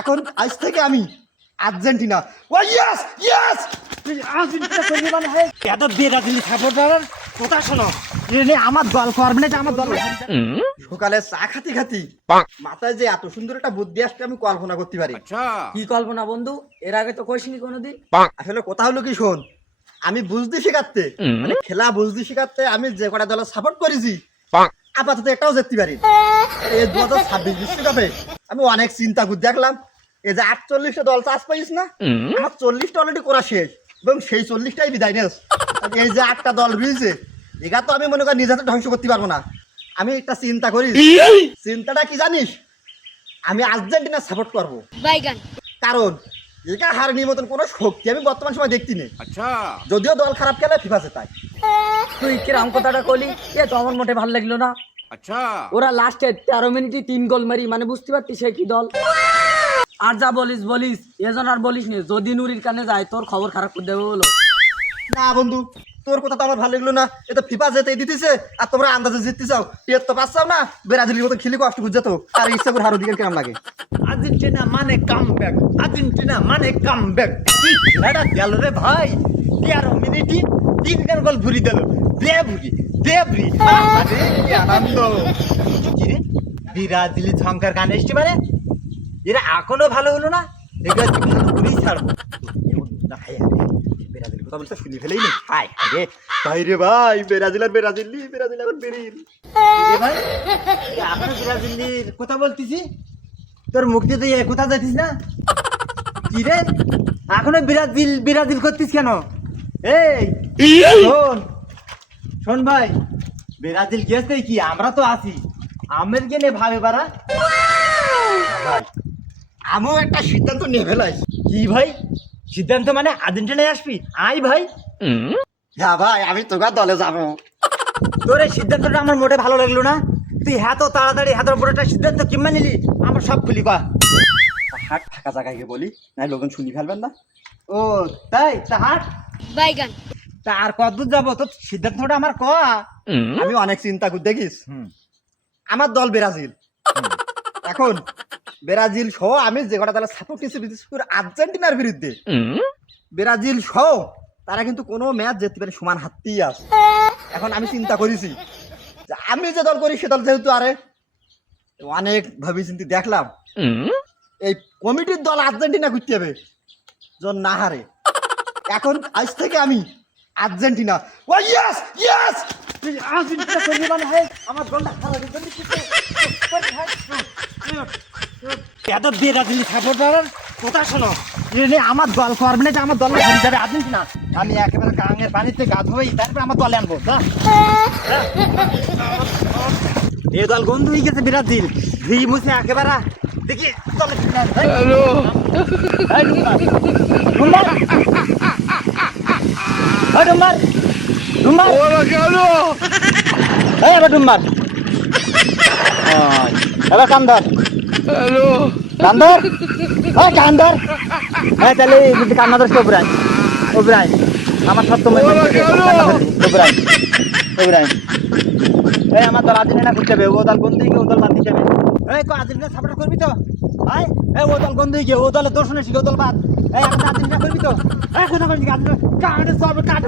এখন আজ থেকে আমি আর্জেন্টিনা। ও ইয়েস ইয়েস, আর্জেন্টিনা করবি মানে হয় এত ব্রাজিল সাপোর্টার কথা শোনো, আমার দল করবে না, আমার দল সকালে চা খাতি খাতি মাথায় যে এত সুন্দর একটা বুদ্ধি আসছে আমি কল্পনা করতে পারি। কি কল্পনা বন্ধু? এর আগে তো কইসনি কোনোদিন। আসলে কথা হলো কি, শোন, আমি বুঝতে শিখাতে মানে খেলা বুঝতে শিখাতে আমি যে কটা দলের সাপোর্ট করেছি আপাতত এটাও জিততে পারি। এই 2026 বিশ্বকাপে আমি অনেক চিন্তা করে দেখলাম, এই যে 48টা দল চাষ পাইস না, আমার 40টা অলরেডি করা শেষ এবং সেই 40টাই বিদায় নেস। এই যে 8টা দল রয়েছে এগা তো আমি মনে করি নিজে হাতে ধ্বংস করতে পারবো না। আমি একটা চিন্তা করি, চিন্তাটা কি জানিস, আমি আর্জেন্টিনা সাপোর্ট করবো। কারণ এটা হারের মতন কোনো শক্তি আমি বর্তমান সময় দেখতে নেই। যদিও দল খারাপ খেলে ফিফা জেতায়। তুই কিরাম কথাটা কলি, এ তো আমার মোটে ভালো লাগলো না। ওরা লাস্টে 13 মিনিটে 3 গোল মারি, মানে বুঝতে পারতিস সে কি দল। আর যা বলিস বলিস, এজন আর বলিস নি, যদি নুরির কানে যায় তোর খবর খারাপ করে দেবে বলো। না বন্ধু, তোর কথা তো আমার ভালো লাগলো না। এটা ফিফা জেতাই দিতেছে আর তোমরা আন্দাজে জিততে চাও, টিয়ার তো পাচ্ছাও না। ব্রাজিলের মতো খেলি কষ্ট বুঝছো তো, আর ইচ্ছা করে হারো দিকে কেমন লাগে। আর্জেন্টিনা মানে কামব্যাক, আর্জেন্টিনা মানে কামব্যাক। কি খেলাটা গেল রে ভাই, 13 মিনিটে 3 গোল ভরি দিল। দেবরি আরে কি আনন্দ। কি রে ব্রাজিল ঝংকার গান এসছে মানে, এরা এখনো ভালো হলো না, এগুলো ভালো করেই ছাড়বো। ব্রাজিলের কথা বলতে শুনি ফেলেই নি। হাই রে ভাই, রে ভাই, ব্রাজিল আর ব্রাজিল এখন বেরিল। এ ভাই এখন ব্রাজিলের কথা বলতেছি, তোর মুখ দিয়ে তুই কথা যাইতিস না। কি রে এখনো ব্রাজিল করতিস কেন? এই শোন ভাই, ব্রাজিল গেছে কি, আমরা তো আছি, আমের গেলে ভাবে বারা। ভাই আমিও একটা সিদ্ধান্ত নিয়ে ফেলাইছি। কি ভাই সিদ্ধান্ত? মানে আর্জেন্টিনায় আসবি? আই ভাই। হ্যাঁ ভাই, আমি তোকার দলে যাবো। তোর এই সিদ্ধান্তটা আমার মোটে ভালো লাগলো না। তুই এত তাড়াতাড়ি হাতের উপর একটা সিদ্ধান্ত কিম্মা নিলি, আমার সব খুলি কয়া। হাট ফাঁকা জায়গায় গিয়ে বলি, না লোকজন শুনি ফেলবেন না। ও তাই, তা হাট বাইগান। তা আর কতদূর যাবো? তোর সিদ্ধান্তটা আমার কয়া। আমি অনেক চিন্তা করে দেখিস, আমার দল ব্রাজিল। এখন ব্রাজিল সহ আমি যে কটা দলের সাপোর্ট নিচ্ছি, বিশেষ করে আর্জেন্টিনার বিরুদ্ধে, ব্রাজিল সহ তারা কিন্তু কোনো ম্যাচ জিততে পারে, সমান হাততেই আছে। এখন আমি চিন্তা করেছি যে আমি যে দল করি সে দল যেহেতু আরে অনেক ভাবি চিন্তা দেখলাম এই কমিটির দল আর্জেন্টিনা করতে হবে জন না হারে। এখন আজ থেকে আমি আর্জেন্টিনা। ও ইয়েস ইয়েস, আর্জেন্টিনা করবি মানে হয় আমার দলটা খারাপ এত ব্রাজিল সাপোর্টার কথা শোনো, আমার দল করবে না, আমার দল যাবে আর্জেন্টিনা। আমি একেবারে গাঙের পানিতে গা ধোই, তারপরে আমার দলে আনবো। এ দল গন্ধ হয়ে গেছে ব্রাজিল, ধুই মুছে একেবারে দেখি দলে। এবার কান্দর কান্দর কান্দর, হ্যাঁ তাহলে কান্নাদর ওবরাই ওবরাই আমার সব তোমার ওবরাই ওবরাই। এই আমার দল আর্জেন্টিনা করতে হবে, ও দল কোন দিকে, ও দল বাদ দিতে হবে। এই আর্জেন্টিনা সাপোর্ট করবি তো? এই ও দল কোন দিকে, ও দলের দর্শনে শিখে, ও দল বাদ। এই আমাদের আর্জেন্টিনা করবি তো? এই কোথা করবি? কাটে সব কাটে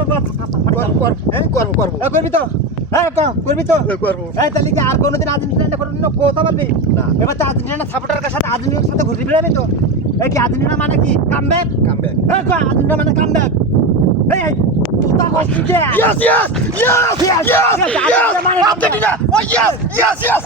করবি তো? হ্যাঁ করবি তো? এই তাহলে কি আর কোনোদিন আর্জেন্টিনা কোনোদিন কথা বলবি না? এবার তো আর্জেন্টিনা সাপোর্টারের সাথে আর্জেন্টিনার সাথে ঘুরতে বেরোবি তো? এই কি আর্জেন্টিনা মানে কি কামব্যাক? এই আর্জেন্টিনা মানে কামব্যাক। এই তুই কষ্ট দে। Yes yes yes yes yes, Argentina. ও ইয়েস ইয়েস ইয়েস।